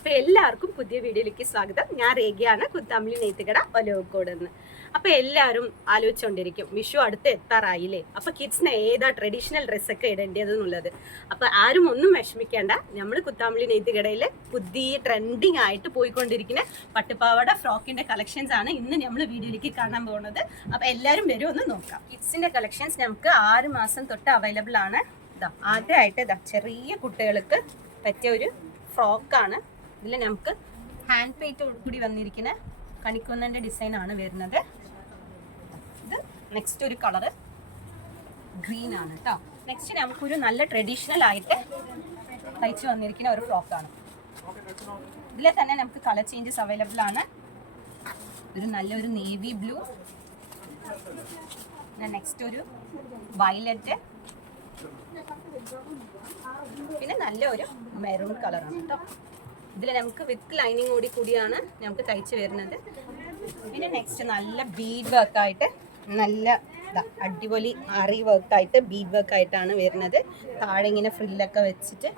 അപ്പോൾ എല്ലാവർക്കും പുതിയ വീഡിയോയിലേക്ക് സ്വാഗതം. ഞാൻ രേഖയാണ്, കുത്താമ്പലി നെയ്ത്തുകട ഒലവക്കോട് നിന്ന്. അപ്പോൾ എല്ലാവരും ആലോചിച്ചുകൊണ്ടിരിക്കും, വിഷു അടുത്ത് എത്താറായില്ലേ, അപ്പോൾ കിഡ്സിന് ഏതാ ട്രഡീഷണൽ ഡ്രസ്സൊക്കെ ഇടേണ്ടതെന്നുള്ളത്. അപ്പോൾ ആരും ഒന്നും വിഷമിക്കേണ്ട, നമ്മൾ കുത്താമ്പലി നെയ്ത്തുകടയിൽ പുതിയ ട്രെൻഡിങ് ആയിട്ട് പോയിക്കൊണ്ടിരിക്കുന്ന പട്ടുപാവാട ഫ്രോക്കിൻ്റെ കളക്ഷൻസ് ആണ് ഇന്ന് നമ്മൾ വീഡിയോയിലേക്ക് കാണാൻ പോകുന്നത്. അപ്പോൾ എല്ലാവരും വരുമെന്ന് നോക്കാം. കിഡ്സിൻ്റെ കളക്ഷൻസ് നമുക്ക് 6 മാസം തൊട്ട് അവൈലബിൾ ആണ്. ആദ്യമായിട്ട് ചെറിയ കുട്ടികൾക്ക് പറ്റിയ ഒരു ഫ്രോക്കാണ്. ഇതിൽ നമുക്ക് ഹാൻഡ് പെയിന്റ് കൂടി വന്നിരിക്കുന്ന കണിക്കൊന്നൻ്റെ ഡിസൈനാണ് വരുന്നത്. ഇത് നെക്സ്റ്റ് ഒരു കളറ് ഗ്രീൻ ആണ് കേട്ടോ. നെക്സ്റ്റ് നമുക്കൊരു നല്ല ട്രഡീഷണൽ ആയിട്ട് തയ്ച്ച് വന്നിരിക്കുന്ന ഒരു ഫ്രോക്കാണ്. ഇതിൽ തന്നെ നമുക്ക് കളർ ചേഞ്ചസ് അവൈലബിൾ ആണ്. ഒരു നല്ലൊരു നേവി ബ്ലൂ, പിന്നെ നെക്സ്റ്റ് ഒരു വയലറ്റ്, പിന്നെ നല്ല ഒരു മെറൂൺ കളറാണ് കേട്ടോ. ഇതിൽ നമുക്ക് വിത്ത് ലൈനിങ് കൂടിയാണ് നമുക്ക് തയ്ച്ച് വരുന്നത്. പിന്നെ നെക്സ്റ്റ് നല്ല ബീഡ് വർക്കായിട്ട്, നല്ല അടിപൊളി ആറി വർക്കായിട്ട് ബീഡ് വർക്കായിട്ടാണ് വരുന്നത്. താഴെ ഇങ്ങനെ ഫ്രില്ലൊക്കെ വെച്ചിട്ട്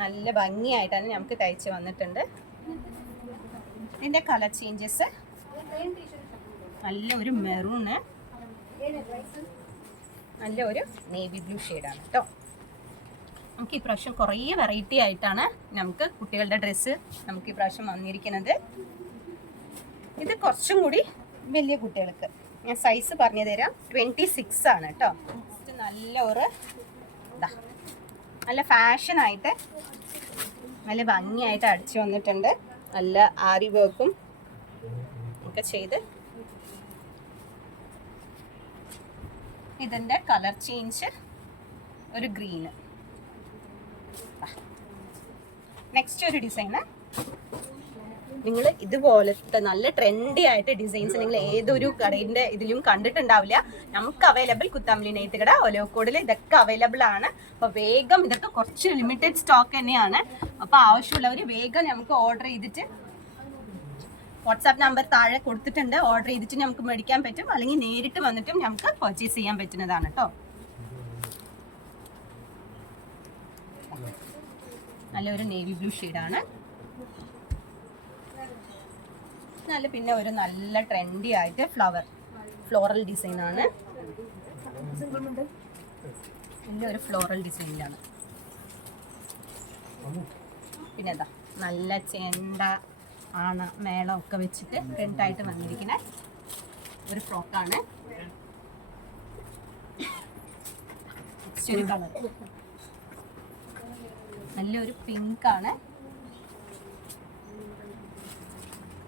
നല്ല ഭംഗിയായിട്ടാണ് നമുക്ക് തയ്ച്ച് വന്നിട്ടുണ്ട്. ഇതിൻ്റെ കളർ ചേഞ്ചസ് നല്ല ഒരു മെറൂണ്, നല്ല ഒരു നേവി ബ്ലൂ ഷെയ്ഡാണ് കേട്ടോ. നമുക്ക് ഈ പ്രാവശ്യം കുറേ വെറൈറ്റി ആയിട്ടാണ് നമുക്ക് കുട്ടികളുടെ ഡ്രസ്സ് നമുക്ക് ഈ പ്രാവശ്യം വന്നിരിക്കുന്നത്. ഇത് കുറച്ചും കൂടി വലിയ കുട്ടികൾക്ക് ഞാൻ സൈസ് പറഞ്ഞു തരാം. 26 ആണ് കേട്ടോ. നല്ല ഒരു നല്ല ഫാഷനായിട്ട് നല്ല ഭംഗിയായിട്ട് അടിച്ചു വന്നിട്ടുണ്ട്. നല്ല ആരി വർക്കും ഒക്കെ ചെയ്ത്. ഇതിൻ്റെ കളർ ചേഞ്ച് ഒരു ഗ്രീന്. നെക്സ്റ്റ് ഒരു ഡിസൈന്, നിങ്ങൾ ഇതുപോലത്തെ നല്ല ട്രെൻഡി ആയിട്ട് ഡിസൈൻസ് നിങ്ങൾ ഏതൊരു കടയുടെ ഇതിലും കണ്ടിട്ടുണ്ടാവില്ല. നമുക്ക് അവൈലബിൾ കുത്താമ്പലി നെയ്ത്തുകട ഒലവക്കോടിൽ ഇതൊക്കെ അവൈലബിൾ ആണ്. അപ്പോൾ വേഗം, ഇതൊക്കെ കുറച്ച് ലിമിറ്റഡ് സ്റ്റോക്ക് തന്നെയാണ്. അപ്പോൾ ആവശ്യമുള്ളവർ വേഗം നമുക്ക് ഓർഡർ ചെയ്തിട്ട്, വാട്സാപ്പ് നമ്പർ താഴെ കൊടുത്തിട്ടുണ്ട്, ഓർഡർ ചെയ്തിട്ട് നമുക്ക് മേടിക്കാൻ പറ്റും. അല്ലെങ്കിൽ നേരിട്ട് വന്നിട്ടും നമുക്ക് പർച്ചേസ് ചെയ്യാൻ പറ്റുന്നതാണ് കേട്ടോ. നല്ലൊരു നേവി ബ്ലൂ ഷെയ്ഡാണ്. നല്ല പിന്നെ ഒരു നല്ല ട്രെൻഡി ആയിട്ട് ഫ്ലോറൽ ഡിസൈനാണ്. നല്ലൊരു ഫ്ലോറൽ ഡിസൈനിലാണ്. പിന്നെ നല്ല ചെണ്ട ആണ മേളം ഒക്കെ വെച്ചിട്ട് പ്രിൻ്റായിട്ട് വന്നിരിക്കുന്ന ഒരു ഫ്രോക്കാണ്. നെക്സ്റ്റ് കളർ നല്ലൊരു പിങ്ക് ആണ്.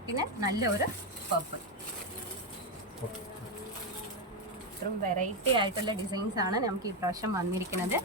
പിന്നെ നല്ലൊരു പർപ്പിൾ. ഇത്രയും വെറൈറ്റി ആയിട്ടുള്ള ഡിസൈൻസ് ആണ് നമുക്ക് ഈ പ്രാവശ്യം വന്നിരിക്കുന്നത്.